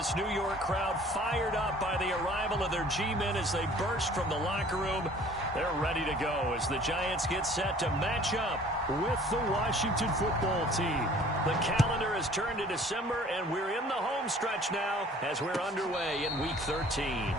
this New York crowd fired up by the arrival of their G-men as they burst from the locker room. They're ready to go as the Giants get set to match up with the Washington football team. The calendar has turned to December, and we're in the home stretch now as we're underway in Week 13.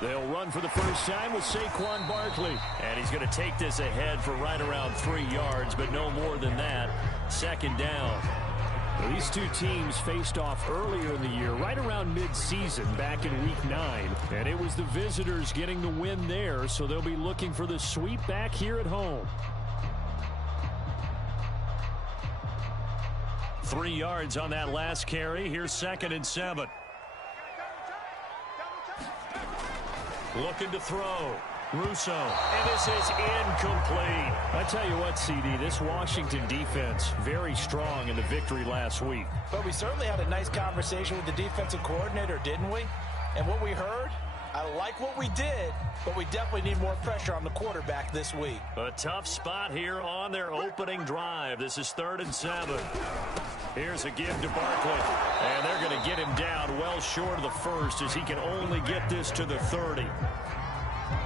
They'll run for the first time with Saquon Barkley. And he's going to take this ahead for right around 3 yards, but no more than that. Second down. Well, these two teams faced off earlier in the year, right around mid-season, back in Week 9. And it was the visitors getting the win there, so they'll be looking for the sweep back here at home. 3 yards on that last carry. Here's 2nd and 7. Looking to throw. Russo. And this is incomplete. I tell you what, CD, this Washington defense, very strong in the victory last week. But we certainly had a nice conversation with the defensive coordinator, didn't we? And what we heard, I like what we did, but we definitely need more pressure on the quarterback this week. A tough spot here on their opening drive. This is 3rd and 7. Here's a give to Barkley. And they're going to get him down well short of the first as he can only get this to the 30.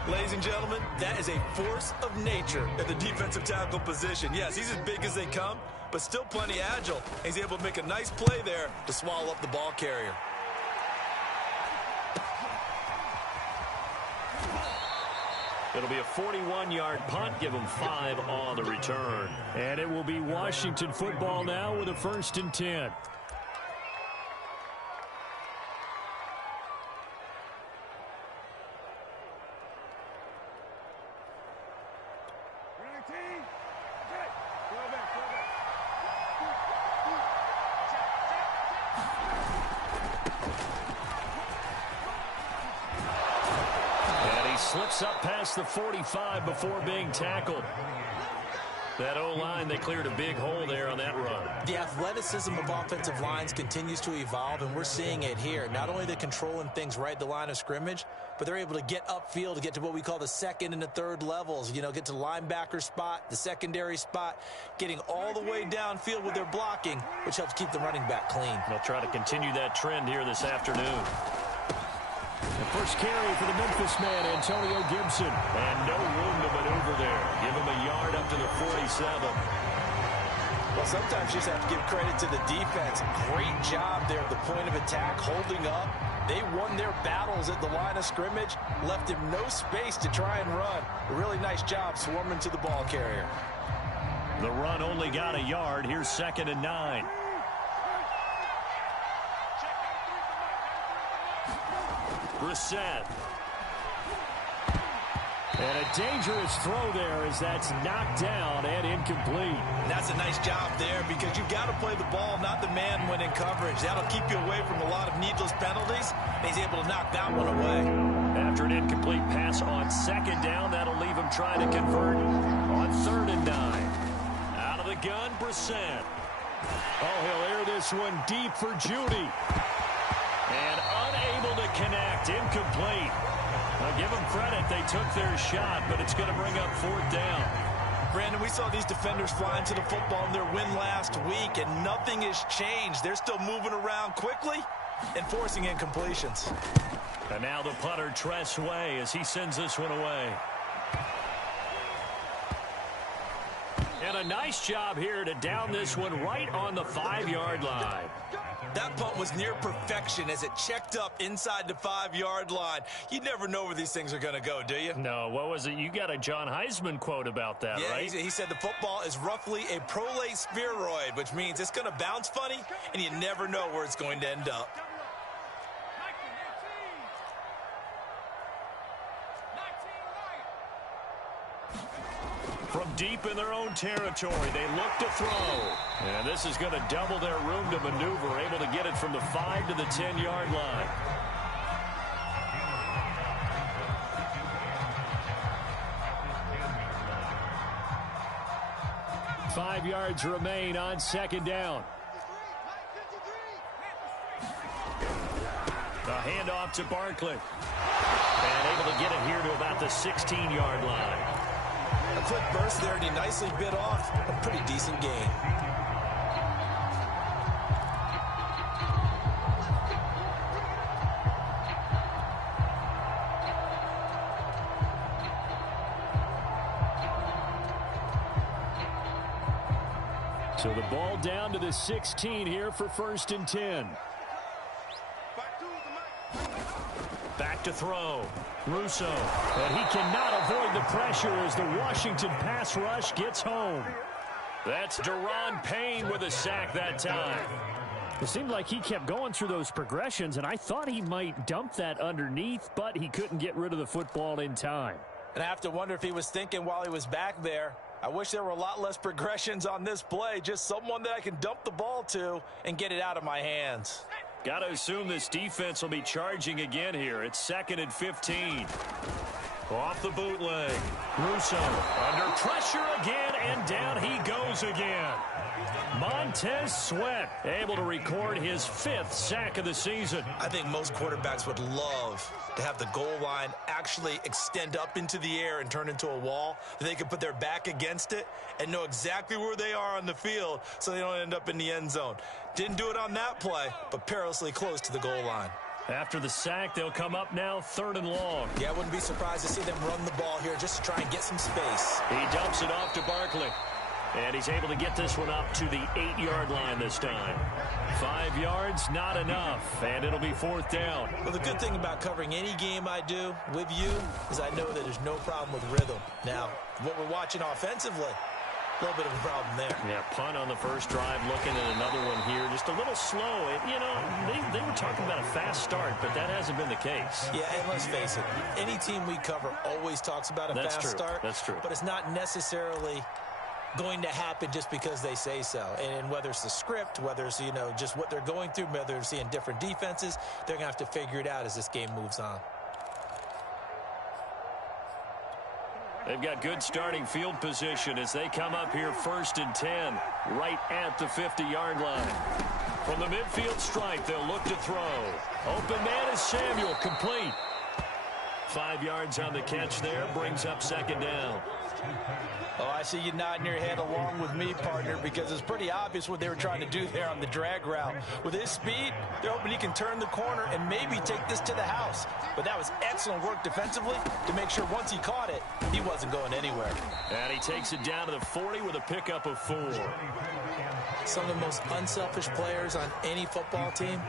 Ladies and gentlemen, that is a force of nature at the defensive tackle position. Yes, he's as big as they come, but still plenty agile. He's able to make a nice play there to swallow up the ball carrier. It'll be a 41-yard punt. Give them 5 on the return. And it will be Washington football now with a 1st and 10. Slips up past the 45 before being tackled. That O-line, they cleared a big hole there on that run. The athleticism of offensive lines continues to evolve, and we're seeing it here. Not only they're controlling things right at the line of scrimmage, but they're able to get upfield to get to what we call the 2nd and the 3rd levels. You know, get to the linebacker spot, the secondary spot, getting all the way downfield with their blocking, which helps keep the running back clean. They'll try to continue that trend here this afternoon. The first carry for the Memphis man, Antonio Gibson. And no room to maneuver there. Give him a yard up to the 47. Well, sometimes you just have to give credit to the defense. Great job there at the point of attack, holding up. They won their battles at the line of scrimmage, left him no space to try and run. A really nice job swarming to the ball carrier. The run only got a yard. Here's 2nd and 9. Brissett. And a dangerous throw there as that's knocked down and incomplete. That's a nice job there because you've got to play the ball, not the man when in coverage. That'll keep you away from a lot of needless penalties. And he's able to knock that one away. After an incomplete pass on 2nd down, that'll leave him trying to convert on 3rd and 9. Out of the gun, Brissett. Oh, he'll air this one deep for Judy. And unable to connect, incomplete. Now give them credit, they took their shot, but it's going to bring up 4th down. Brandon, we saw these defenders flying to the football in their win last week, and nothing has changed. They're still moving around quickly and forcing incompletions. And now the punter, Tress Way, as he sends this one away. And a nice job here to down this one right on the 5-yard line. That punt was near perfection as it checked up inside the 5-yard line. You never know where these things are going to go, do you? No, what was it? You got a John Heisman quote about that, right? Yeah, he said the football is roughly a prolate spheroid, which means it's going to bounce funny, and you never know where it's going to end up. From deep in their own territory, they look to throw. And this is going to double their room to maneuver, able to get it from the 5 to the 10-yard line. 5 yards remain on second down. The handoff to Barkley. And able to get it here to about the 16-yard line. A quick burst there, and he nicely bit off a pretty decent gain. So the ball down to the 16 here for 1st and 10. Back to throw. Russo. And he cannot avoid the pressure as the Washington pass rush gets home. That's Daron Payne with a sack that time. It seemed like he kept going through those progressions, and I thought he might dump that underneath, but he couldn't get rid of the football in time. And I have to wonder if he was thinking while he was back there, I wish there were a lot less progressions on this play, just someone that I can dump the ball to and get it out of my hands. Got to assume this defense will be charging again here. It's 2nd and 15. Off the bootleg. Russo under pressure again, and down he goes again. Montez Sweat able to record his 5th sack of the season. I think most quarterbacks would love to have the goal line actually extend up into the air and turn into a wall. They can put their back against it and know exactly where they are on the field so they don't end up in the end zone. Didn't do it on that play, but perilously close to the goal line. After the sack, they'll come up now 3rd and long. Yeah, I wouldn't be surprised to see them run the ball here just to try and get some space. He dumps it off to Barkley. And he's able to get this one up to the 8-yard line this time. 5 yards, not enough, and it'll be 4th down. Well, the good thing about covering any game I do with you is I know that there's no problem with rhythm. Now, what we're watching offensively, a little bit of a problem there. Yeah, punt on the first drive, looking at another one here. Just a little slow. You know, they were talking about a fast start, but that hasn't been the case. Yeah, and let's face it, any team we cover always talks about a fast start. That's true. But it's not necessarily going to happen just because they say so. And whether it's the script, whether it's, you know, just what they're going through, whether they're seeing different defenses, they're going to have to figure it out as this game moves on. They've got good starting field position as they come up here 1st and 10, right at the 50-yard line. From the midfield stripe, they'll look to throw. Open man is Samuel, complete. 5 yards on the catch there, brings up 2nd down. Oh, I see you nodding your head along with me, partner, because it's pretty obvious what they were trying to do there on the drag route. With his speed, they're hoping he can turn the corner and maybe take this to the house. But that was excellent work defensively to make sure once he caught it, he wasn't going anywhere. And he takes it down to the 40 with a pickup of 4. Some of the most unselfish players on any football team,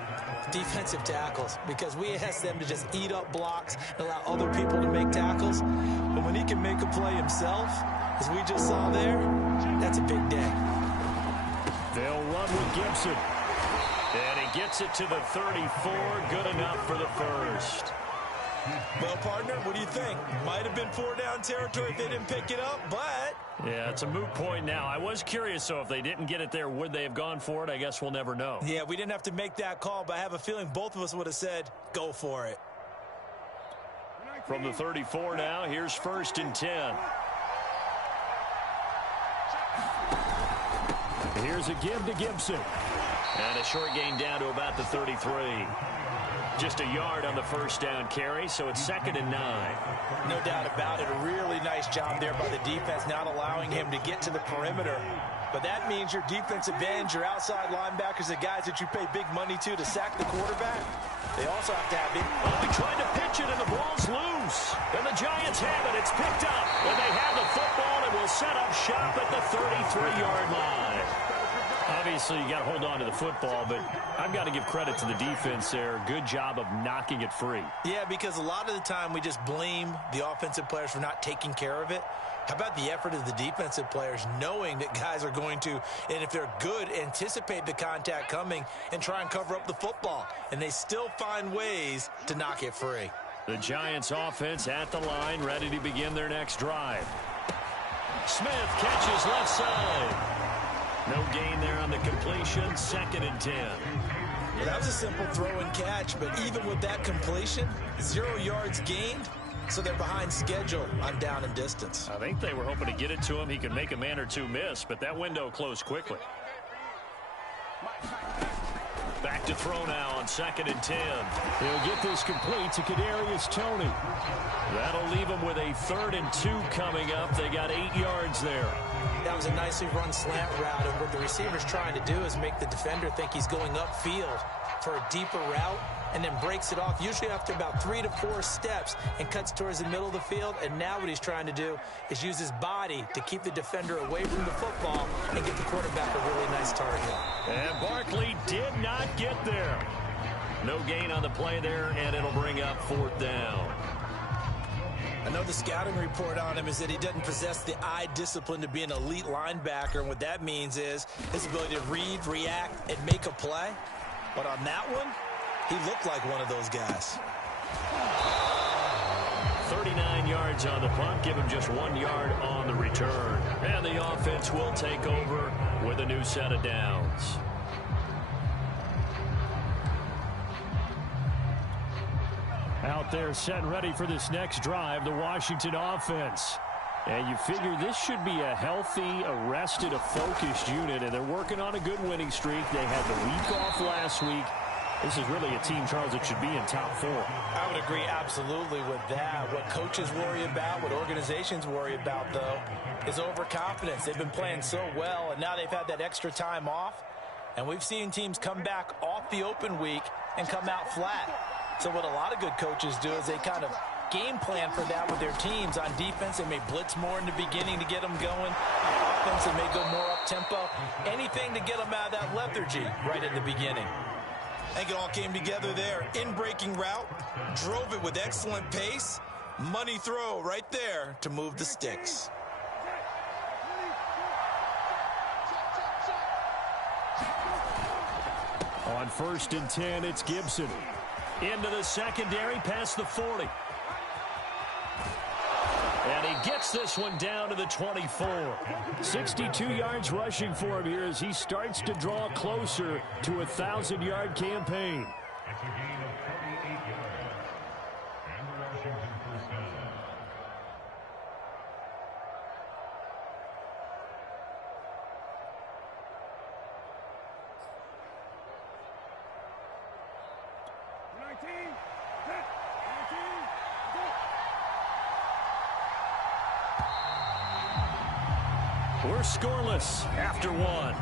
defensive tackles, because we ask them to just eat up blocks and allow other people to make tackles. But when he can make a play himself, as we just saw there, that's a big day. They'll run with Gibson. And he gets it to the 34. Good enough for the first. Well, partner, what do you think? Might have been 4-down territory if they didn't pick it up, but... Yeah, it's a moot point now. I was curious, so if they didn't get it there, would they have gone for it? I guess we'll never know. Yeah, we didn't have to make that call, but I have a feeling both of us would have said, go for it. From the 34 now, here's 1st and 10. Here's a give to Gibson. And a short gain down to about the 33. Just a yard on the first down carry, so it's 2nd and 9. No doubt about it. A really nice job there by the defense, not allowing him to get to the perimeter. But that means your defensive ends, your outside linebackers, the guys that you pay big money to sack the quarterback, they also have to have him. Oh, he tried to pitch it, and the ball's loose. And the Giants have it. It's picked up. And they have the football, and will set up shop at the 33-yard line. Obviously, you got to hold on to the football, but I've got to give credit to the defense there. Good job of knocking it free. Yeah, because a lot of the time we just blame the offensive players for not taking care of it. How about the effort of the defensive players knowing that guys are going to, and if they're good, anticipate the contact coming and try and cover up the football. And they still find ways to knock it free. The Giants offense at the line, ready to begin their next drive. Smith catches left side. No gain there on the completion, 2nd and 10. Well, that was a simple throw and catch, but even with that completion, 0 yards gained, So they're behind schedule on down and distance. I think they were hoping to get it to him. He could make a man or two miss, but that window closed quickly. Back to throw now on 2nd and 10. He'll get this complete to Kadarius Toney. That'll leave him with a 3rd and 2 coming up. They got 8 yards there. That was a nicely run slant route, and what the receiver's trying to do is make the defender think he's going upfield for a deeper route, and then breaks it off, usually after about 3 to 4 steps, and cuts towards the middle of the field. And now what he's trying to do is use his body to keep the defender away from the football and get the quarterback a really nice target. And Barkley did not get there. No gain on the play there, and it'll bring up 4th down. I know the scouting report on him is that he doesn't possess the eye discipline to be an elite linebacker, and what that means is his ability to read, react, and make a play. But on that one, he looked like one of those guys. 39 yards on the punt, give him just 1 yard on the return. And the offense will take over with a new set of downs. Out there set and ready for this next drive, the Washington offense. And you figure this should be a healthy, arrested, a focused unit, and they're working on a good winning streak. They had the week off last week. This is really a team, Charles, that should be in top 4. I would agree absolutely with that. What coaches worry about, what organizations worry about, though, is overconfidence. They've been playing so well, and now they've had that extra time off. And we've seen teams come back off the open week and come out flat. So what a lot of good coaches do is they kind of game plan for that with their teams. On defense, they may blitz more in the beginning to get them going. On offense, they may go more up-tempo. Anything to get them out of that lethargy right at the beginning. I think it all came together there. In-breaking route, drove it with excellent pace. Money throw right there to move the sticks. On 1st and 10, it's Gibson. Into the secondary, past the 40. And he gets this one down to the 24. 62 yards rushing for him here as he starts to draw closer to a 1,000-yard campaign. We're scoreless after 1.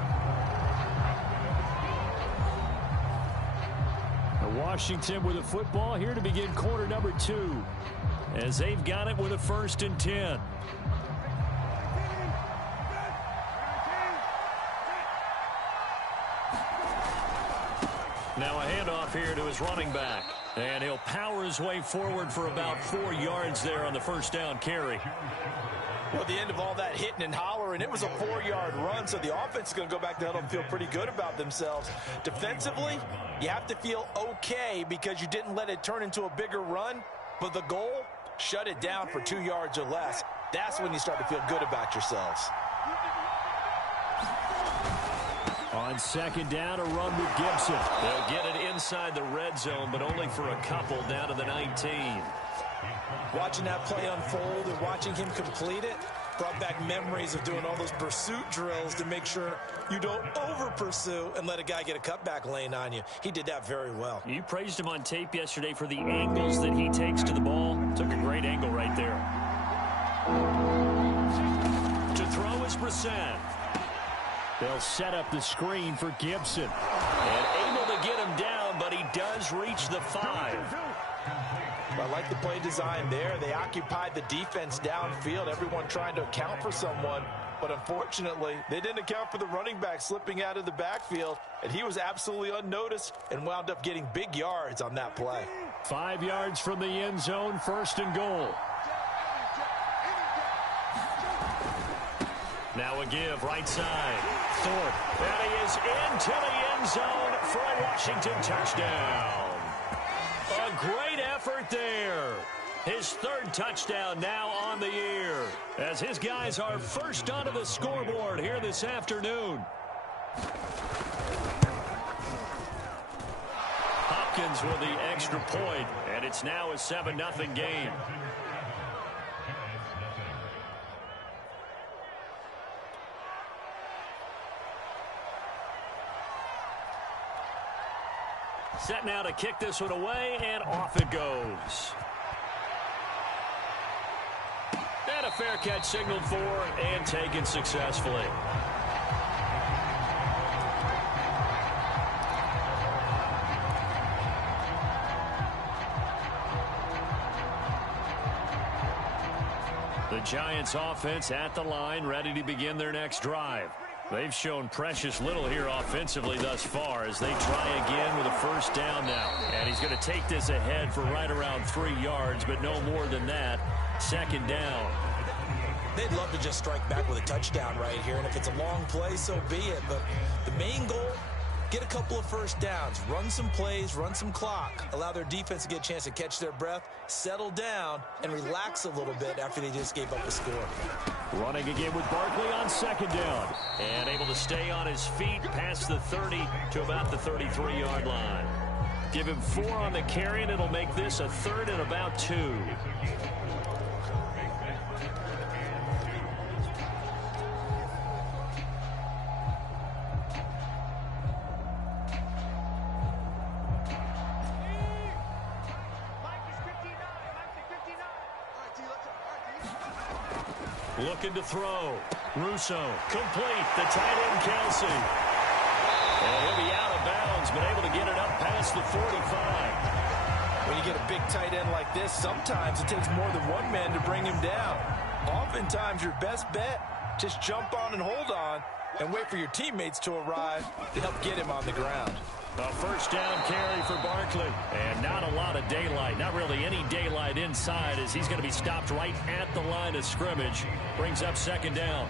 Washington with a football here to begin quarter number 2. As they've got it with a 1st and 10. Now a handoff here to his running back. And he'll power his way forward for about 4 yards there on the 1st down carry. Well, the end of all that hitting and hollering, it was a 4-yard run, so the offense is going to go back to huddle and feel pretty good about themselves. Defensively, you have to feel okay because you didn't let it turn into a bigger run, but the goal, shut it down for 2 yards or less. That's when you start to feel good about yourselves. On 2nd down, a run with Gibson. They'll get it inside the red zone, but only for a couple down to the 19. Watching that play unfold and watching him complete it brought back memories of doing all those pursuit drills to make sure you don't over-pursue and let a guy get a cutback lane on you. He did that very well. You praised him on tape yesterday for the angles that he takes to the ball. Took a great angle right there. To throw is Brissett. They'll set up the screen for Gibson. And able to get him down, but he does reach the 5. I like the play design there. They occupied the defense downfield, everyone trying to account for someone. But unfortunately, they didn't account for the running back slipping out of the backfield, and he was absolutely unnoticed and wound up getting big yards on that play. 5 yards from the end zone, 1st and goal. Now a give, right side. Thorpe. And he is into the end zone for a Washington touchdown. A great effort there. His 3rd touchdown now on the year, as his guys are first onto the scoreboard here this afternoon. Hopkins with the extra point, and it's now a 7-0 game. Set now to kick this one away, and off it goes. And a fair catch signaled for and taken successfully. The Giants offense at the line, ready to begin their next drive. They've shown precious little here offensively thus far as they try again with a first down now. And he's going to take this ahead for right around 3 yards, but no more than that. Second down. They'd love to just strike back with a touchdown right here, and if it's a long play, so be it. But the main goal, get a couple of first downs, run some plays, run some clock, allow their defense to get a chance to catch their breath, settle down, and relax a little bit after they just gave up a score. Running again with Barkley on second down. And able to stay on his feet past the 30 to about the 33-yard line. Give him 4 on the carry, and it'll make this a 3rd and about 2. Looking to throw. Russo, complete. The tight end, Kelsey. And he'll be out of bounds, but able to get it up past the 45. When you get a big tight end like this, sometimes it takes more than one man to bring him down. Oftentimes, your best bet, just jump on and hold on and wait for your teammates to arrive to help get him on the ground. A first down carry for Barkley. And not a lot of daylight. Not really any daylight inside as he's going to be stopped right at the line of scrimmage. Brings up second down.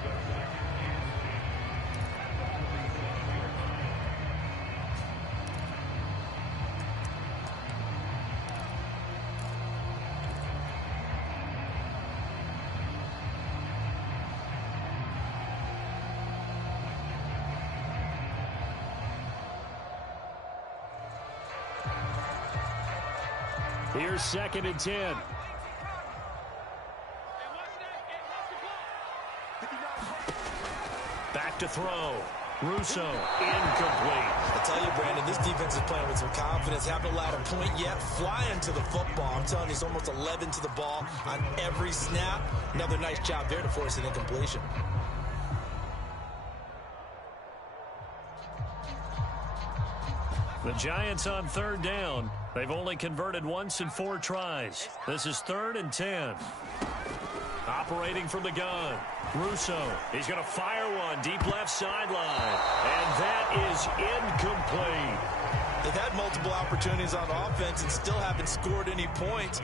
Here's 2nd and 10. Back to throw. Russo, incomplete. I'll tell you, Brandon, this defense is playing with some confidence. Haven't allowed a point yet. Flying to the football. I'm telling you, it's almost 11 to the ball on every snap. Another nice job there to force an incompletion. The Giants on 3rd down. They've only converted once in 4 tries. This is 3rd and 10. Operating from the gun. Russo. He's going to fire one deep left sideline. And that is incomplete. They've had multiple opportunities on offense and still haven't scored any points.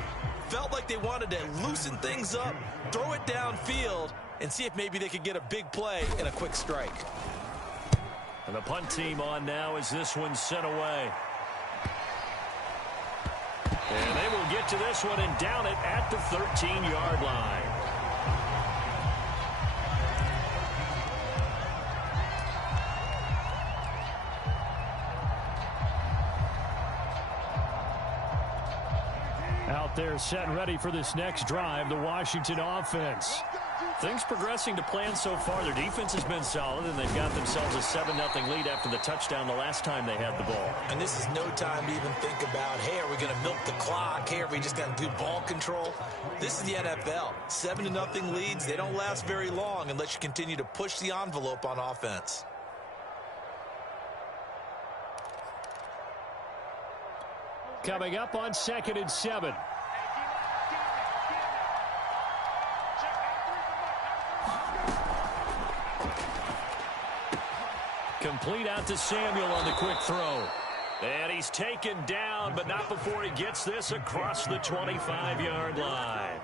Felt like they wanted to loosen things up, throw it downfield, and see if maybe they could get a big play and a quick strike. And the punt team on now as this one's sent away. And they will get to this one and down it at the 13-yard line. Out there set and ready for this next drive, the Washington offense. Things progressing to plan so far. Their defense has been solid, and they've got themselves a 7-0 lead after the touchdown the last time they had the ball. And this is no time to even think about, hey, are we going to milk the clock? Hey, are we just going to do ball control? This is the NFL. 7-0 leads, they don't last very long unless you continue to push the envelope on offense. Coming up on 2nd and 7. Complete out to Samuel on the quick throw. And he's taken down, but not before he gets this across the 25-yard line.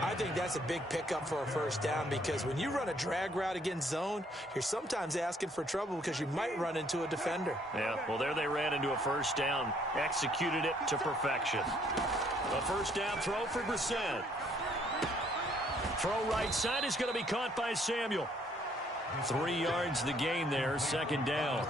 I think that's a big pickup for a first down because when you run a drag route against zone, you're sometimes asking for trouble because you might run into a defender. Yeah, well, there they ran into a first down, executed it to perfection. A first down throw for Brissett. Throw right side is going to be caught by Samuel. 3 yards the gain there, second down.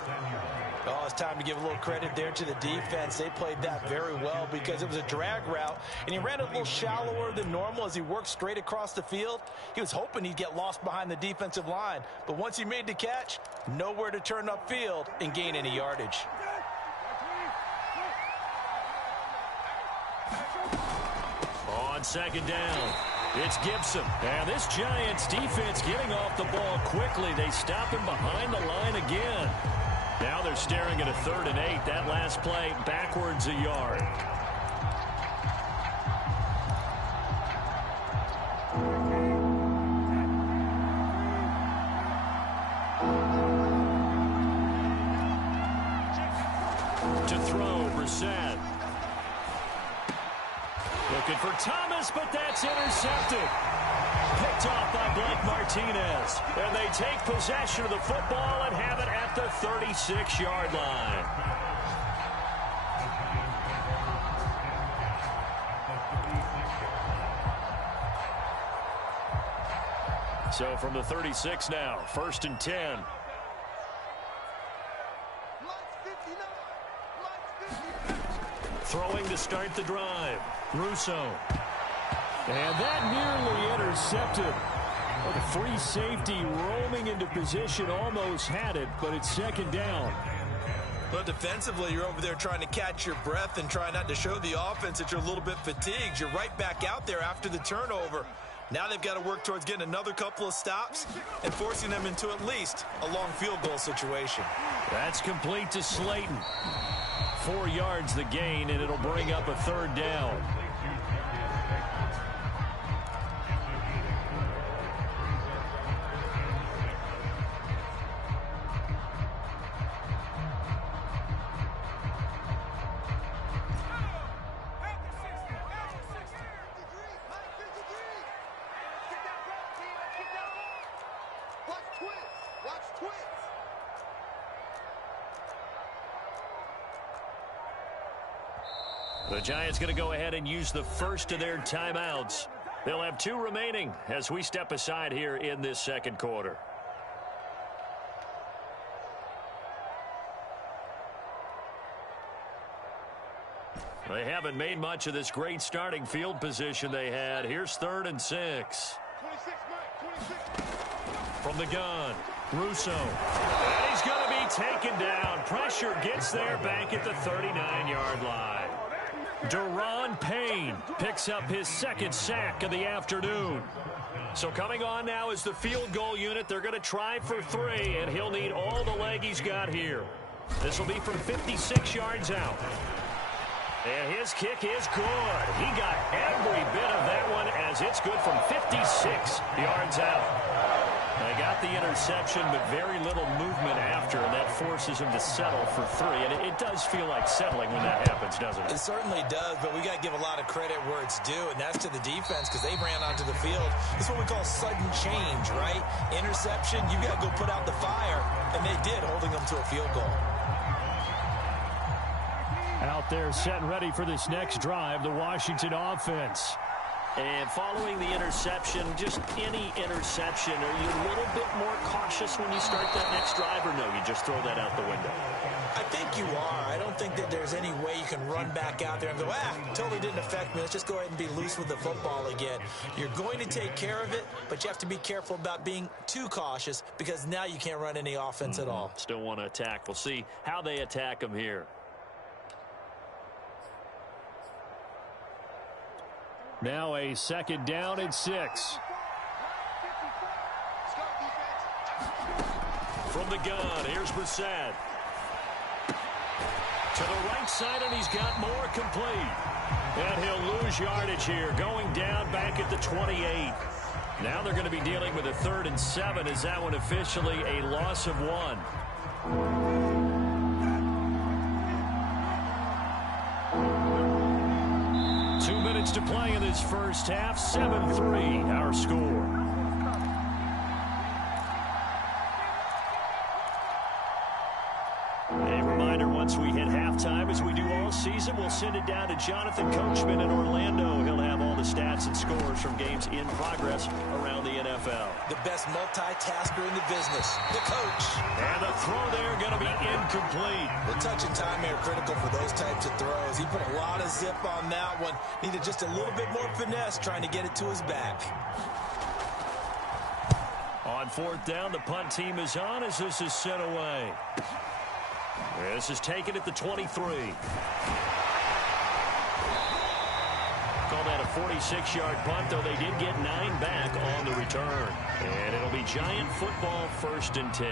Oh, it's time to give a little credit there to the defense. They played that very well because it was a drag route, and he ran a little shallower than normal as he worked straight across the field. He was hoping he'd get lost behind the defensive line, but once he made the catch, nowhere to turn upfield and gain any yardage. On second down, it's Gibson. And this Giants defense getting off the ball quickly. They stop him behind the line again. Now they're staring at a 3rd and 8. That last play backwards a yard. To throw, Brissett. Looking for Thomas, but that's intercepted. Picked off by Blake Martinez. And they take possession of the football and have it at the 36-yard line. So from the 36 now, 1st and 10. Throwing to start the drive. Russo. And that nearly intercepted. Well, the free safety roaming into position almost had it, but it's 2nd down. But defensively, you're over there trying to catch your breath and try not to show the offense that you're a little bit fatigued. You're right back out there after the turnover. Now they've got to work towards getting another couple of stops and forcing them into at least a long field goal situation. That's complete to Slayton. 4 yards the gain, and it'll bring up a 3rd down. The Giants going to go ahead and use the first of their timeouts. They'll have 2 remaining as we step aside here in this 2nd quarter. They haven't made much of this great starting field position they had. Here's 3rd and 6. From the gun, Russo. And he's going to be taken down. Pressure gets there back at the 39-yard line. Deron Payne picks up his 2nd sack of the afternoon. So coming on now is the field goal unit. They're going to try for 3, and he'll need all the leg he's got here. This will be from 56 yards out. And his kick is good. He got every bit of that one as it's good from 56 yards out. They got the interception, but very little movement after, and that forces him to settle for 3. And it does feel like settling when that happens, doesn't it? It certainly does, but we got to give a lot of credit where it's due, and that's to the defense because they ran onto the field. This is what we call sudden change, right? Interception, you got to go put out the fire, and they did, holding them to a field goal. Out there set and ready for this next drive, the Washington offense. And following the interception, just any interception, are you a little bit more cautious when you start that next drive, or no, you just throw that out the window? I think you are. I don't think that there's any way you can run back out there and go, totally didn't affect me. Let's just go ahead and be loose with the football again. You're going to take care of it, but you have to be careful about being too cautious because now you can't run any offense at all. Still want to attack. We'll see how they attack them here. Now a 2nd down and 6. From the gun, here's Brissett. To the right side, and he's got more complete. And he'll lose yardage here, going down back at the 28. Now they're going to be dealing with a 3rd and 7. Is that one officially a loss of 1? To play in this first half, 7-3 our score. A reminder, once we hit halftime, as we do all season, we'll send it down to Jonathan Coachman in Orlando. He'll have all the stats and scores from games in progress around the NFL. The best multitasker in the business, the coach. And the throw there going to be incomplete. The touch and time are critical for those types of throws. He put a lot of zip on that one. Needed just a little bit more finesse trying to get it to his back. On 4th down, the punt team is on as this is sent away. This is taken at the 23. Call that a 46-yard punt, though they did get 9 back on the return. And it'll be Giant football, 1st and 10.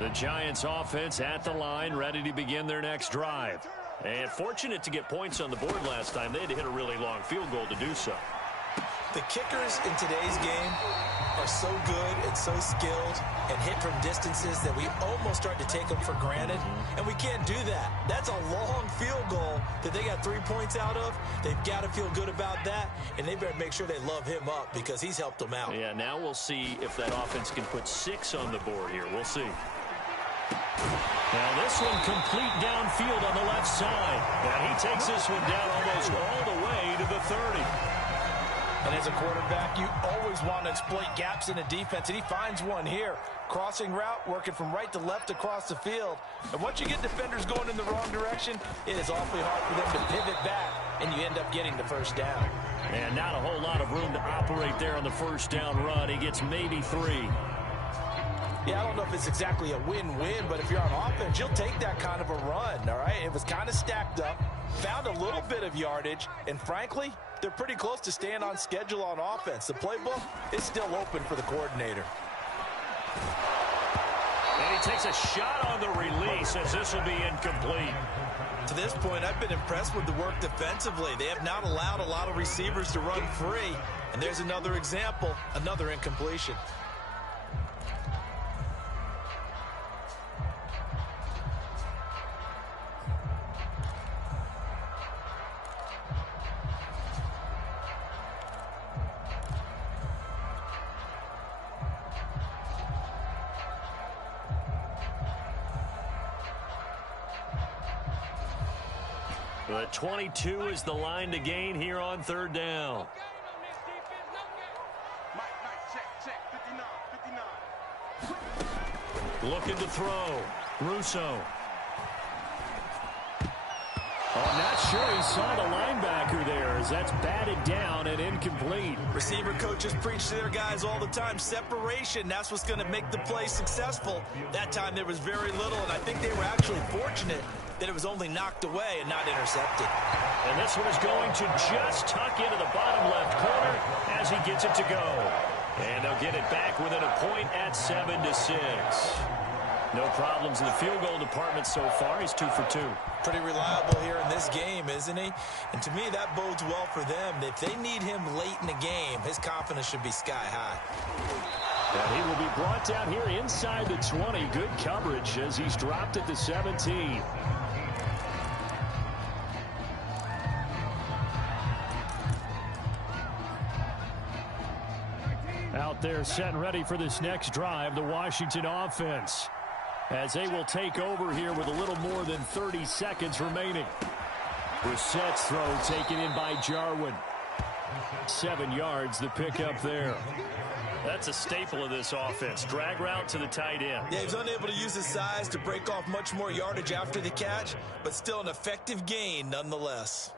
The Giants offense at the line, ready to begin their next drive. And fortunate to get points on the board last time. They had to hit a really long field goal to do so. The kickers in today's game are so good and so skilled and hit from distances that we almost start to take them for granted, and we can't do that. That's a long field goal that they got 3 points out of. They've got to feel good about that, and they better make sure they love him up because he's helped them out. Yeah, now we'll see if that offense can put 6 on the board here. We'll see. Now this one complete downfield on the left side. And he takes this one down almost all the way to the 30. And as a quarterback, you always want to exploit gaps in the defense, and he finds one here. Crossing route, working from right to left across the field. And once you get defenders going in the wrong direction, it is awfully hard for them to pivot back, and you end up getting the first down. And not a whole lot of room to operate there on the first down run. He gets maybe 3. Yeah, I don't know if it's exactly a win-win, but if you're on offense, you'll take that kind of a run, all right? It was kind of stacked up, found a little bit of yardage, and frankly, they're pretty close to staying on schedule on offense. The playbook is still open for the coordinator. And he takes a shot on the release as this will be incomplete. To this point, I've been impressed with the work defensively. They have not allowed a lot of receivers to run free. And there's another example, another incompletion. The 22 is the line to gain here on 3rd down. Looking to throw. Russo. I'm not sure he saw the linebacker there as that's batted down and incomplete. Receiver coaches preach to their guys all the time. Separation, that's what's going to make the play successful. That time there was very little, and I think they were actually fortunate that it was only knocked away and not intercepted. And this one is going to just tuck into the bottom left corner as he gets it to go. And they'll get it back within a point at 7-6. No problems in the field goal department so far. He's 2 for 2. Pretty reliable here in this game, isn't he? And to me, that bodes well for them. If they need him late in the game, his confidence should be sky high. And he will be brought down here inside the 20. Good coverage as he's dropped at the 17. Out there set and ready for this next drive, the Washington offense, as they will take over here with a little more than 30 seconds remaining. Brissett's throw taken in by Jarwin. 7 yards, the pickup there. That's a staple of this offense. Drag route to the tight end. Yeah, he's unable to use his size to break off much more yardage after the catch, but still an effective gain nonetheless.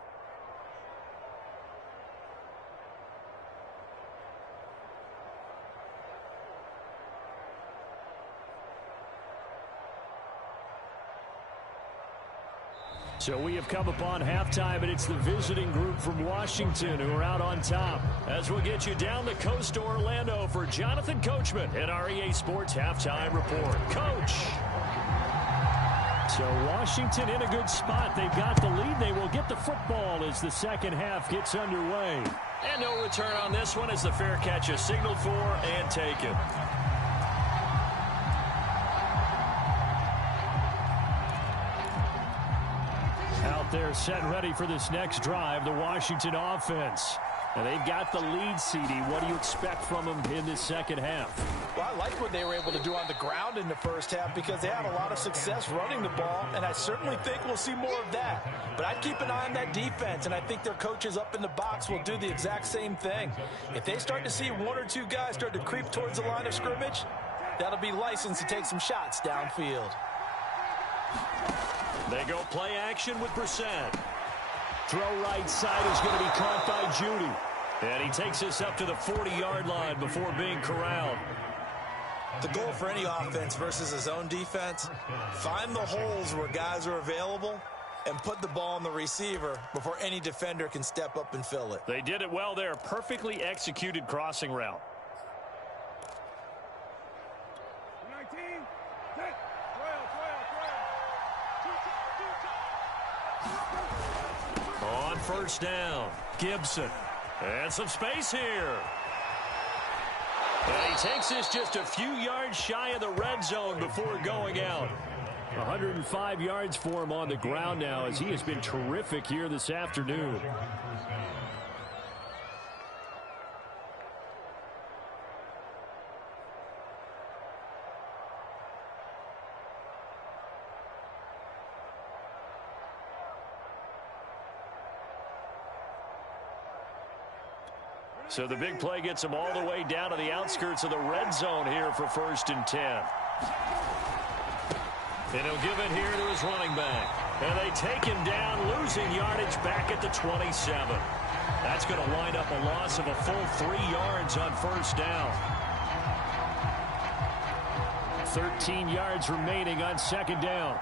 So we have come upon halftime, and it's the visiting group from Washington who are out on top. As we'll get you down the coast to Orlando for Jonathan Coachman at our EA Sports Halftime Report. Coach! So Washington in a good spot. They've got the lead. They will get the football as the second half gets underway. And no return on this one as the fair catch is signaled for and taken. Out there set and ready for this next drive, the Washington offense. And they've got the lead, CD. What do you expect from them in this second half? Well, I like what they were able to do on the ground in the first half because they had a lot of success running the ball, and I certainly think we'll see more of that. But I'd keep an eye on that defense, and I think their coaches up in the box will do the exact same thing. If they start to see 1 or 2 guys start to creep towards the line of scrimmage, that'll be licensed to take some shots downfield. They go play action with Brissett. Throw right side is going to be caught by Judy. And he takes this up to the 40-yard line before being corralled. The goal for any offense versus a zone defense, find the holes where guys are available and put the ball on the receiver before any defender can step up and fill it. They did it well there. Perfectly executed crossing route. On first down, Gibson. And some space here. And he takes this just a few yards shy of the red zone before going out. 105 yards for him on the ground now as he has been terrific here this afternoon. So the big play gets him all the way down to the outskirts of the red zone here for 1st and 10. And he'll give it here to his running back. And they take him down, losing yardage back at the 27. That's going to wind up a loss of a full 3 yards on first down. 13 yards remaining on 2nd down.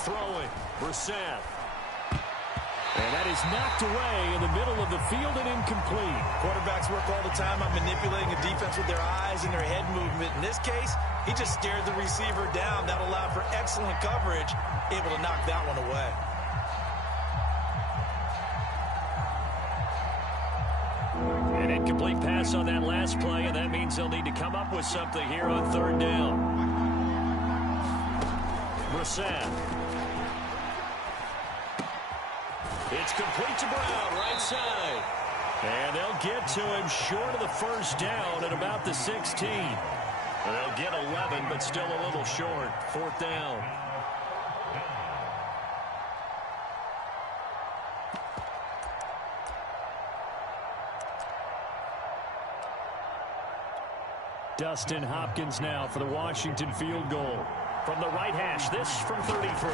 Throwing, Brissett. And that is knocked away in the middle of the field and incomplete. Quarterbacks work all the time on manipulating a defense with their eyes and their head movement. In this case, he just stared the receiver down. That allowed for excellent coverage, able to knock that one away. An incomplete pass on that last play, and that means they'll need to come up with something here on 3rd down. Brissett. It's complete to Brown, right side. And they'll get to him short of the 1st down at about the 16. They'll get 11, but still a little short. 4th down. Dustin Hopkins now for the Washington field goal. From the right hash, this from 33.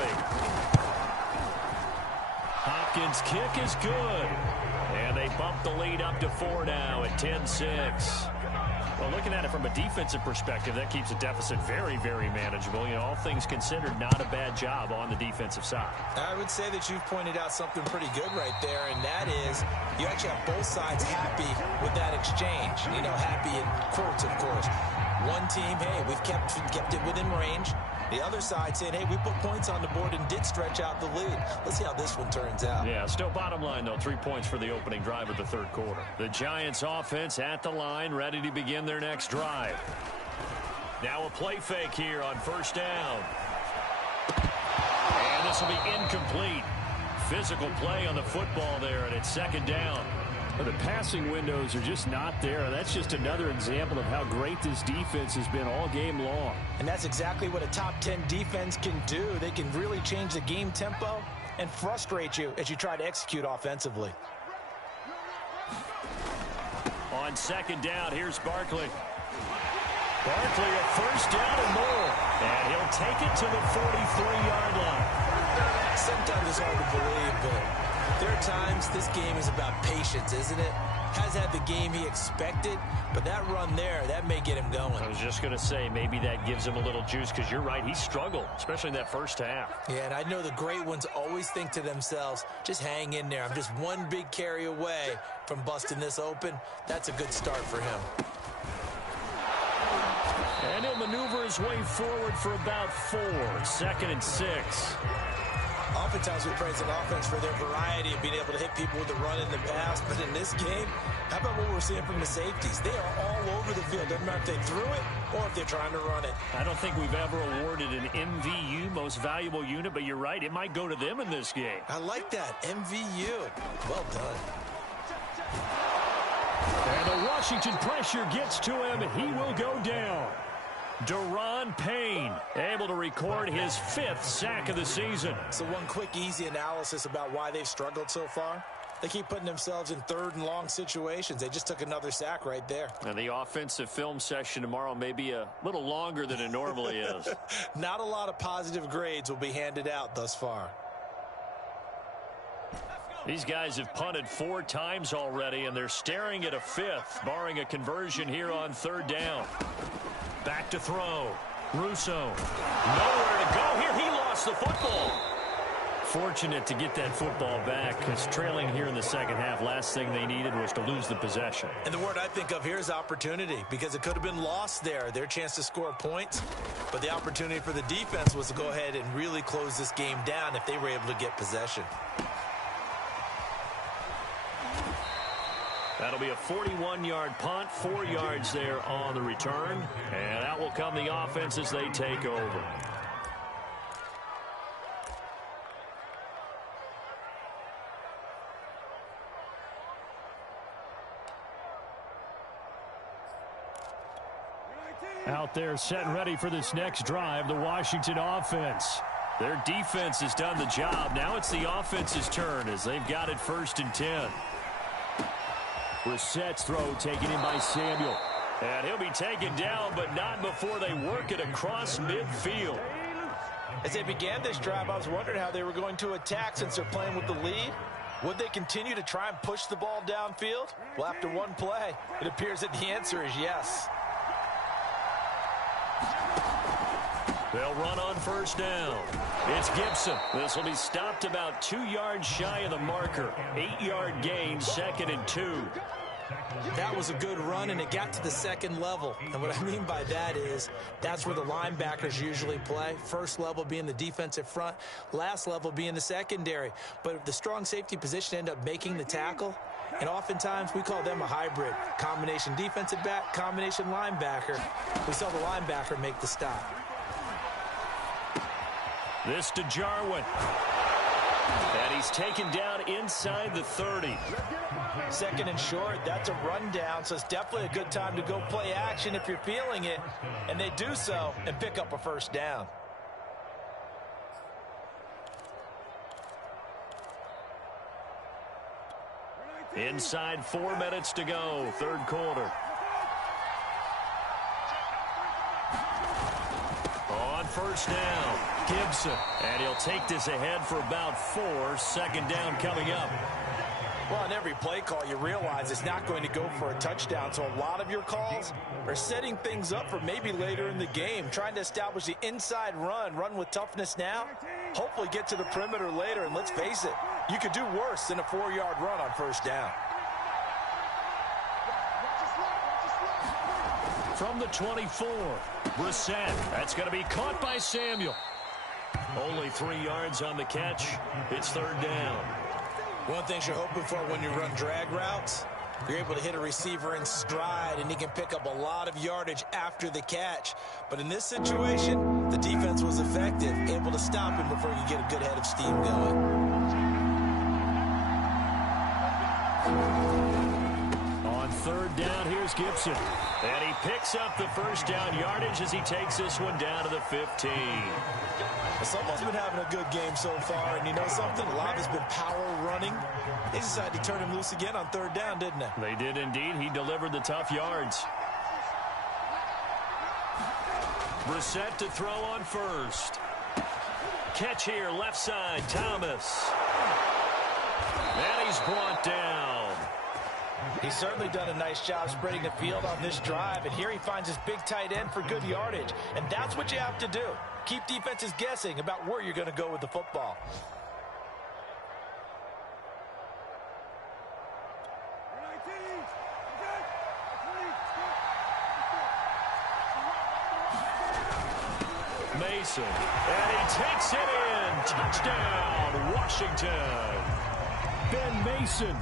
Hopkins' kick is good. And they bump the lead up to 4 now at 10-6. Well, looking at it from a defensive perspective, that keeps the deficit very, very manageable. You know, all things considered, not a bad job on the defensive side. I would say that you've pointed out something pretty good right there, and that is you actually have both sides happy with that exchange. You know, happy in quotes, of course. One team, hey, we've kept it within range. The other side saying, hey, we put points on the board and did stretch out the lead. Let's see how this one turns out. Yeah, still bottom line, though, 3 points for the opening drive of the 3rd quarter. The Giants offense at the line, ready to begin their next drive. Now a play fake here on 1st down. And this will be incomplete. Physical play on the football there, and it's 2nd down. Well, the passing windows are just not there. That's just another example of how great this defense has been all game long. And that's exactly what a top 10 defense can do. They can really change the game tempo and frustrate you as you try to execute offensively. On 2nd down, here's Barkley. Barkley a 1st down and more. And he'll take it to the 43-yard line. Sometimes it's hard to believe, but there are times this game is about patience, isn't it? Has had the game he expected, but that run there, that may get him going. I was just going to say, maybe that gives him a little juice, because you're right, he struggled, especially in that 1st half. Yeah, and I know the great ones always think to themselves, just hang in there. I'm just one big carry away from busting this open. That's a good start for him. And he'll maneuver his way forward for about 4. 2nd and 6. Oftentimes we praise an offense for their variety of being able to hit people with the run in the pass, but in this game, how about what we're seeing from the safeties? They are all over the field. Doesn't matter if they threw it or if they're trying to run it. I don't think we've ever awarded an MVU, most valuable unit, but you're right, it might go to them in this game. I like that, MVU. Well done. And the Washington pressure gets to him. He will go down. Daron Payne able to record his 5th sack of the season. So one quick, easy analysis about why they've struggled so far. They keep putting themselves in 3rd and long situations. They just took another sack right there. And the offensive film session tomorrow may be a little longer than it normally is. Not a lot of positive grades will be handed out thus far. These guys have punted 4 times already, and they're staring at a 5th, barring a conversion here on 3rd down. Back to throw. Russo. Nowhere to go here. He lost the football. Fortunate to get that football back, because trailing here in the second half, last thing they needed was to lose the possession. And the word I think of here is opportunity, because it could have been lost there, their chance to score points. But the opportunity for the defense was to go ahead and really close this game down if they were able to get possession. That'll be a 41-yard punt, 4 yards there on the return. And out will come the offense as they take over. Out there set and ready for this next drive, the Washington offense. Their defense has done the job. Now it's the offense's turn as they've got it 1st and 10. Brissett's throw taken in by Samuel. And he'll be taken down, but not before they work it across midfield. As they began this drive, I was wondering how they were going to attack since they're playing with the lead. Would they continue to try and push the ball downfield? Well, after one play, it appears that the answer is yes. They'll run on 1st down. It's Gibson. This will be stopped about 2 yards shy of the marker. 8-yard gain, 2nd and 2. That was a good run, and it got to the 2nd level. And what I mean by that is that's where the linebackers usually play. First level being the defensive front, last level being the secondary. But the strong safety position ended up making the tackle. And oftentimes we call them a hybrid. Combination defensive back, combination linebacker. We saw the linebacker make the stop. This to Jarwin. And he's taken down inside the 30. 2nd and short, that's a rundown, so it's definitely a good time to go play action if you're feeling it. And they do so and pick up a 1st down. Inside 4 minutes to go, 3rd quarter. On 1st down, Gibson. And he'll take this ahead for about 4. 2nd down coming up. Well, on every play call, you realize it's not going to go for a touchdown. So a lot of your calls are setting things up for maybe later in the game, trying to establish the inside run with toughness now, hopefully get to the perimeter later. And let's face it, you could do worse than a 4-yard run on 1st down. From the 24, Brissett. That's going to be caught by Samuel. Only 3 yards on the catch. It's 3rd down. One of the things you're hoping for when you run drag routes, you're able to hit a receiver in stride, and he can pick up a lot of yardage after the catch. But in this situation, the defense was effective, able to stop him before he could get a good head of steam going. On 3rd down, here's Gibson. And he picks up the 1st down yardage as he takes this one down to the 15. Someone's been having a good game so far, and you know something? A lot has been power running. They decided to turn him loose again on 3rd down, didn't they? They did indeed. He delivered the tough yards. Brissett to throw on 1st. Catch here, left side, Thomas. And he's brought down. He's certainly done a nice job spreading the field on this drive, and here he finds his big tight end for good yardage. And that's what you have to do. Keep defenses guessing about where you're going to go with the football. Mason, and he takes it in. Touchdown, Washington. Ben Mason,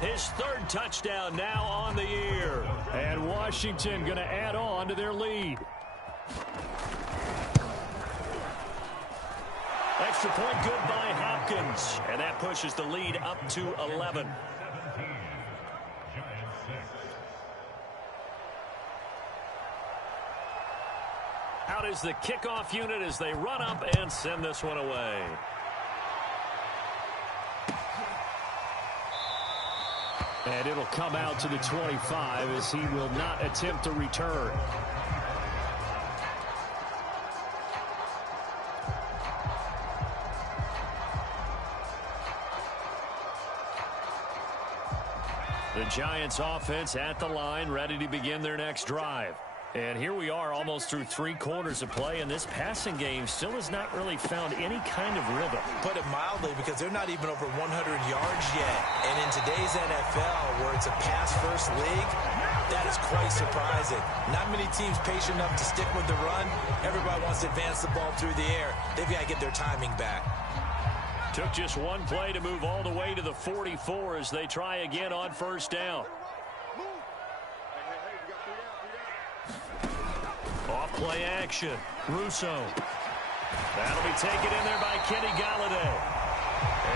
his 3rd touchdown now on the year. And Washington going to add on to their lead. Extra point good by Hopkins. And that pushes the lead up to 11. Out is the kickoff unit as they run up and send this one away. And it'll come out to the 25 as he will not attempt to return. The Giants offense at the line, ready to begin their next drive. And here we are almost through 3 quarters of play, and this passing game still has not really found any kind of rhythm. Put it mildly, because they're not even over 100 yards yet. And in today's NFL, where it's a pass-first league, that is quite surprising. Not many teams patient enough to stick with the run. Everybody wants to advance the ball through the air. They've got to get their timing back. Took just one play to move all the way to the 44 as they try again on first down. Off play action. Russo. That'll be taken in there by Kenny Golladay.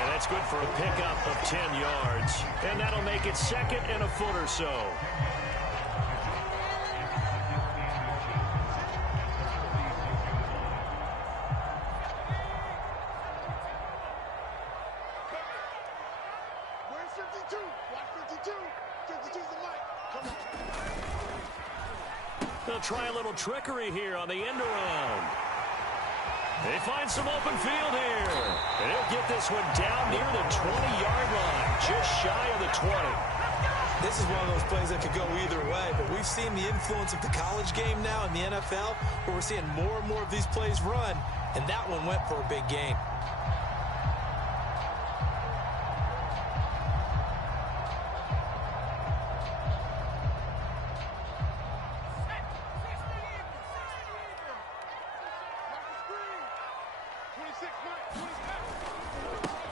And that's good for a pickup of 10 yards. And that'll make it 2nd and a foot or so. They'll try a little trickery here on the end around. They find some open field here. And he'll get this one down near the 20-yard line, just shy of the 20. This is one of those plays that could go either way, but we've seen the influence of the college game now in the NFL, where we're seeing more and more of these plays run, and that one went for a big gain.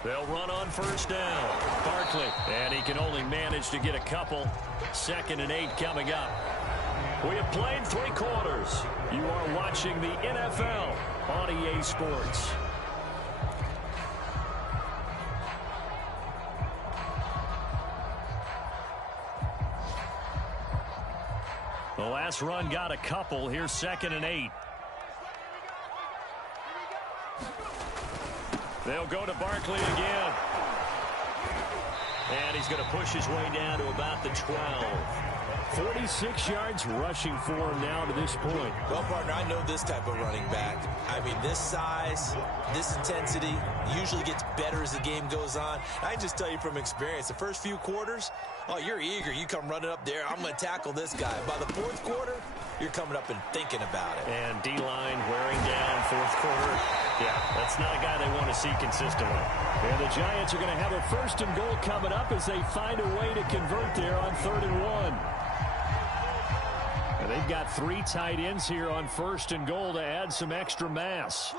They'll run on first down. Barkley, and he can only manage to get a couple. 2nd and 8 coming up. We have played 3 quarters. You are watching the NFL on EA Sports. The last run got a couple. Here's 2nd and 8. They'll go to Barkley again. And he's going to push his way down to about the 12. 46 yards rushing for him now to this point. Well, partner, I know this type of running back. I mean, this size, this intensity usually gets better as the game goes on. I can just tell you from experience, the first few quarters, oh, you're eager. You come running up there. I'm going to tackle this guy. By the 4th quarter, you're coming up and thinking about it. And D-line wearing down 4th quarter. Yeah, that's not a guy they want to see consistently. And the Giants are going to have a 1st and goal coming up as they find a way to convert there on 3rd and 1. And they've got 3 tight ends here on 1st and goal to add some extra mass.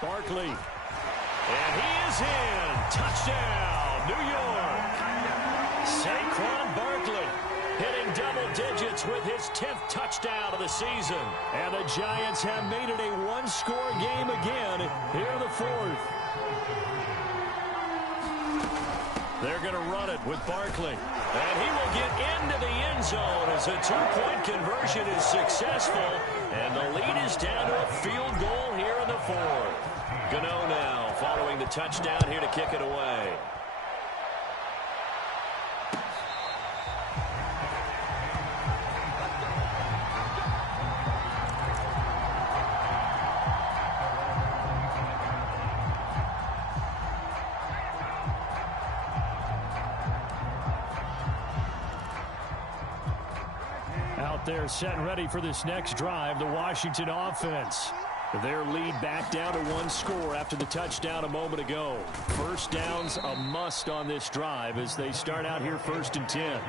Barkley. And he is in. Touchdown, New York. Saquon Barkley hitting double digits with his 10th touchdown of the season. And the Giants have made it a 1-score game again here in the 4th. They're going to run it with Barkley. And he will get into the end zone as a 2-point conversion is successful. And the lead is down to a field goal here in the 4th. Gano now following the touchdown here to kick it away. Out there set and ready for this next drive, the Washington offense. Their lead back down to 1 score after the touchdown a moment ago. First down's a must on this drive as they start out here 1st and 10.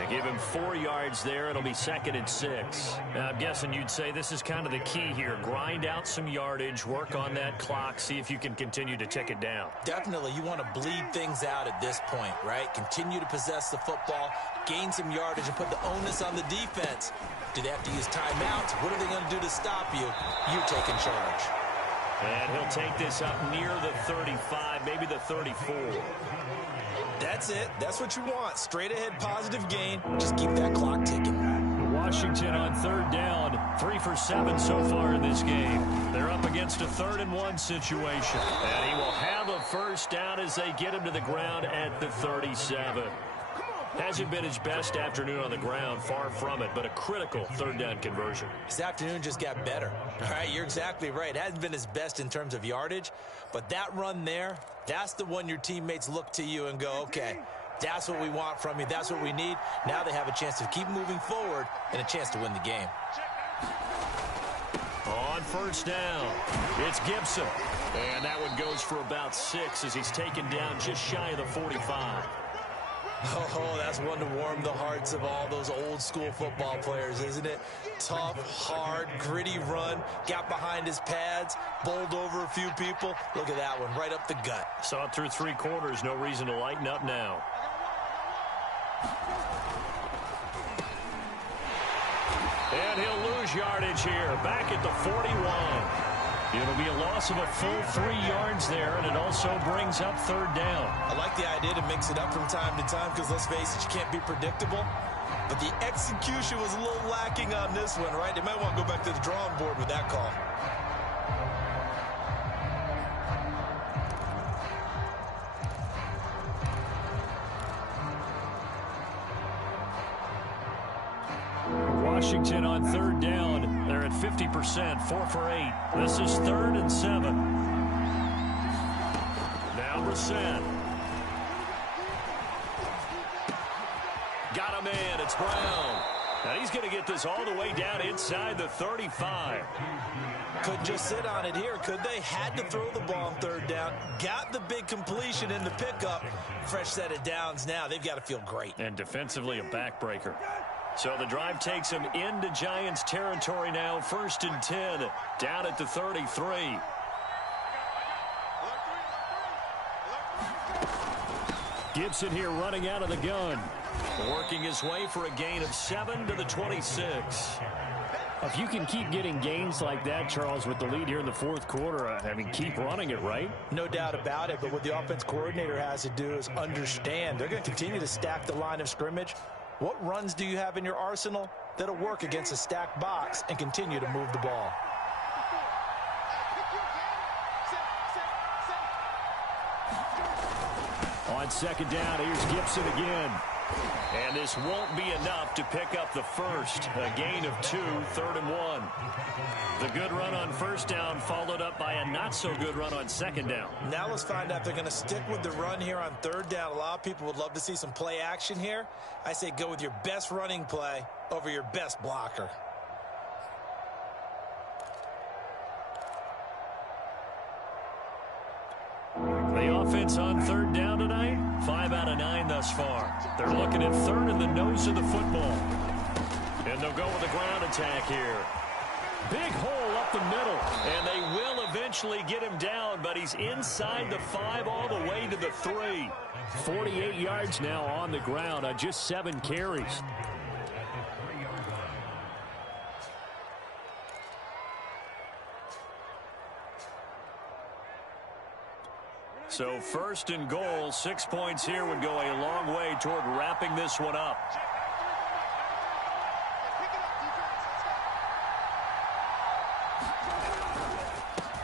They give him 4 yards there. It'll be 2nd and 6. Now, I'm guessing you'd say this is kind of the key here. Grind out some yardage, work on that clock, see if you can continue to tick it down. Definitely, you want to bleed things out at this point, right? Continue to possess the football, gain some yardage, and put the onus on the defense. Do they have to use timeouts? What are they going to do to stop you? You're taking charge. And he'll take this up near the 35, maybe the 34. That's it. That's what you want. Straight ahead, positive gain. Just keep that clock ticking. Washington on 3rd down, 3 for 7 so far in this game. They're up against a 3rd and 1 situation. And he will have a first down as they get him to the ground at the 37. Hasn't been his best afternoon on the ground, far from it, but a critical third down conversion. This afternoon just got better. All right, you're exactly right. It hasn't been his best in terms of yardage, but that run there, that's the one your teammates look to you and go, okay, that's what we want from you. That's what we need. Now they have a chance to keep moving forward and a chance to win the game. On first down, it's Gibson. And that one goes for about 6 as he's taken down just shy of the 45. Oh, that's one to warm the hearts of all those old school football players, isn't it? Tough, hard, gritty run, got behind his pads, bowled over a few people. Look at that one, right up the gut. Saw it through 3 quarters, no reason to lighten up now. And he'll lose yardage here, back at the 41. It'll be a loss of a full 3 yards there, and it also brings up third down. I like the idea to mix it up from time to time because, let's face it, you can't be predictable. But the execution was a little lacking on this one, right? They might want to go back to the drawing board with that call. Washington on third down. They're at 50%, 4 for 8. This is 3rd and 7. Now Brissett. Got him in. It's Brown. And he's going to get this all the way down inside the 35. Couldn't just sit on it here, could they? Had to throw the ball on third down. Got the big completion in the pickup. Fresh set of downs now. They've got to feel great. And defensively a backbreaker. So the drive takes him into Giants territory now. 1st and 10, down at the 33. Gibson here running out of the gun. Working his way for a gain of 7 to the 26. If you can keep getting gains like that, Charles, with the lead here in the 4th quarter, I mean, keep running it, right? No doubt about it, but what the offense coordinator has to do is understand. They're going to continue to stack the line of scrimmage. What runs do you have in your arsenal that'll work against a stacked box and continue to move the ball? On 2nd down, here's Gibson again. And this won't be enough to pick up the first. A gain of 2, 3rd and 1. The good run on first down followed up by a not-so-good run on 2nd down. Now let's find out if they're going to stick with the run here on 3rd down. A lot of people would love to see some play action here. I say go with your best running play over your best blocker. The offense on 3rd down tonight, 5 out of 9 thus far. They're looking at 3rd in the nose of the football. And they'll go with a ground attack here. Big hole up the middle. And they will eventually get him down, but he's inside the 5 all the way to the 3. 48 yards now on the ground on just 7 carries. So 1st and goal, 6 points here would go a long way toward wrapping this one up.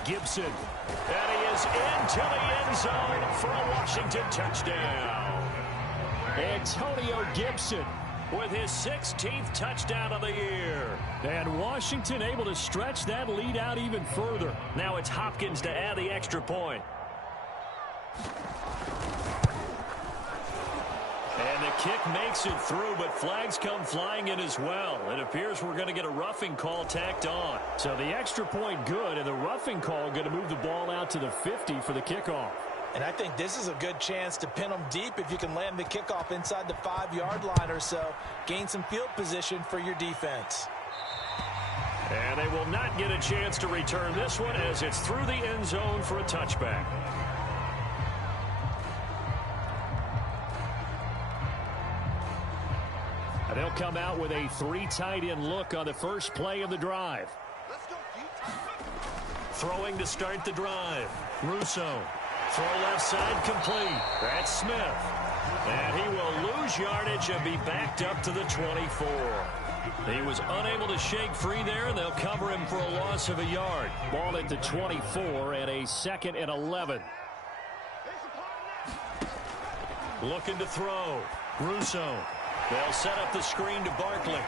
Gibson. And he is into the end zone for a Washington touchdown. Antonio Gibson with his 16th touchdown of the year. And Washington able to stretch that lead out even further. Now it's Hopkins to add the extra point. And the kick makes it through, but flags come flying in as well. It appears we're going to get a roughing call tacked on. So the extra point good, and the roughing call going to move the ball out to the 50 for the kickoff. And I think this is a good chance to pin them deep if you can land the kickoff inside the 5-yard line or so. Gain some field position for your defense. And they will not get a chance to return this one as it's through the end zone for a touchback. And they'll come out with a 3 tight end look on the first play of the drive. Throwing to start the drive. Russo. Throw left side complete. That's Smith. And he will lose yardage and be backed up to the 24. He was unable to shake free there, and they'll cover him for a loss of a yard. Ball at the 24 and a 2nd and 11. Looking to throw. Russo. They'll set up the screen to Barkley.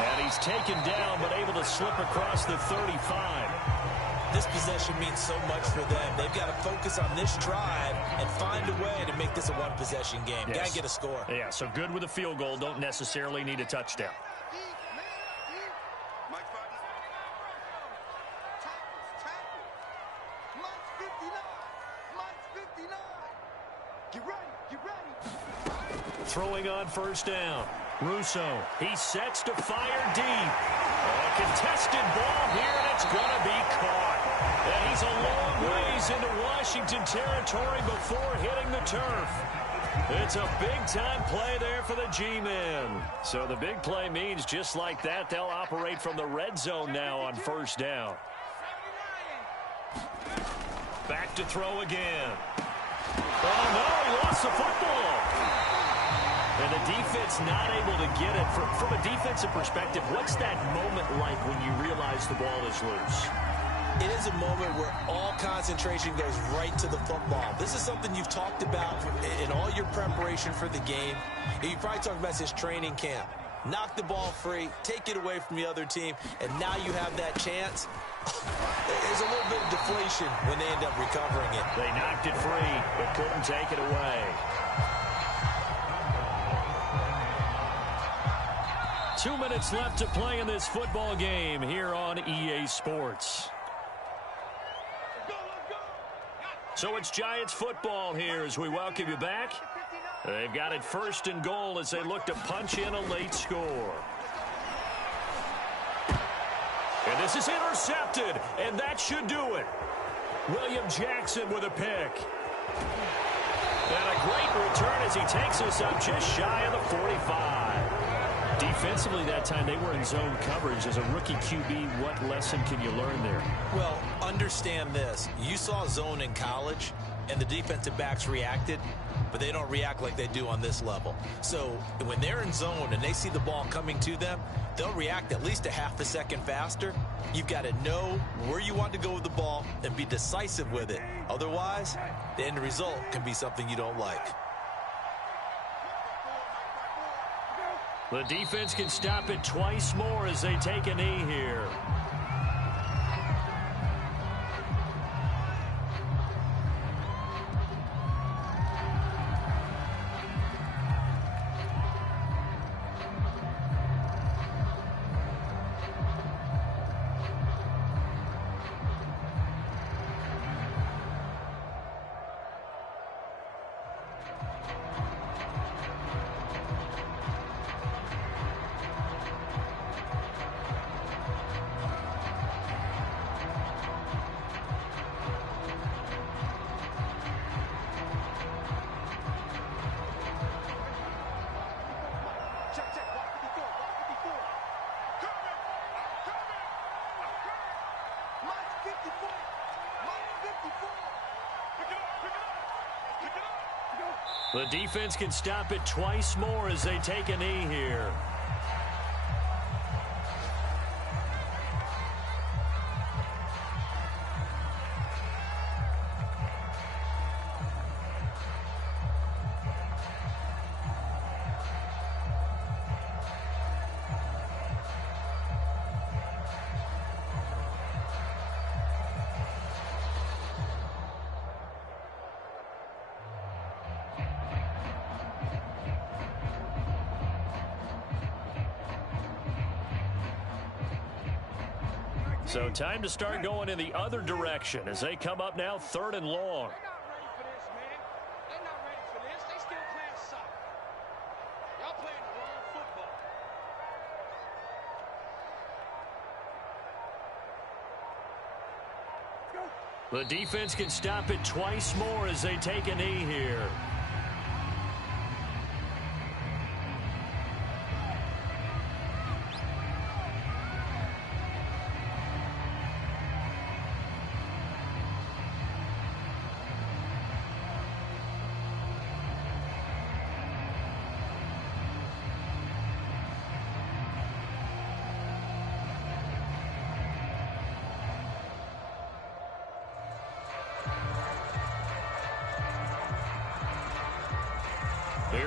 And he's taken down, but able to slip across the 35. This possession means so much for them. They've got to focus on this drive and find a way to make this a one-possession game. Yes. Got to get a score. Yeah, so good with a field goal. Don't necessarily need a touchdown. Throwing on first down. Russo, he sets to fire deep. A contested ball here, and it's going to be caught. And he's a long ways into Washington territory before hitting the turf. It's a big-time play there for the G-men. So the big play means just like that, they'll operate from the red zone now on first down. Back to throw again. Oh, no, he lost the football. And the defense not able to get it. From a defensive perspective, what's that moment like when you realize the ball is loose? It is a moment where all concentration goes right to the football. This is something you've talked about in all your preparation for the game. You probably talked about this training camp. Knock the ball free, take it away from the other team, and now you have that chance. There's a little bit of deflation when they end up recovering it. They knocked it free, but couldn't take it away. 2 minutes left to play in this football game here on EA Sports. So it's Giants football here as we welcome you back. They've got it first and goal as they look to punch in a late score. And this is intercepted, and that should do it. William Jackson with a pick. And a great return as he takes us up just shy of the 45. Defensively that time, they were in zone coverage. As a rookie QB, what lesson can you learn there? Well, understand this. You saw zone in college, and the defensive backs reacted, but they don't react like they do on this level. So when they're in zone and they see the ball coming to them, they'll react at least a half a second faster. You've got to know where you want to go with the ball and be decisive with it. Otherwise, the end result can be something you don't like. The defense can stop it twice more as they take a knee here. The defense can stop it twice more as they take a knee here. So time to start going in the other direction as they come up now 3rd and long. The defense can stop it twice more as they take a knee here.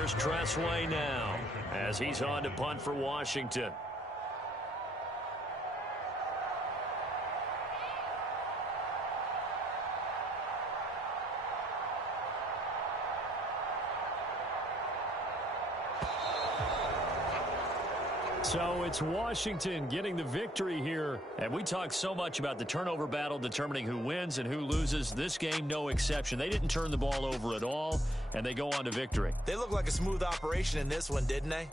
Here's Tressway now as he's on to punt for Washington. So it's Washington getting the victory here. And we talk so much about the turnover battle determining who wins and who loses. This game, no exception. They didn't turn the ball over at all, and they go on to victory. They look like a smooth operation in this one, didn't they?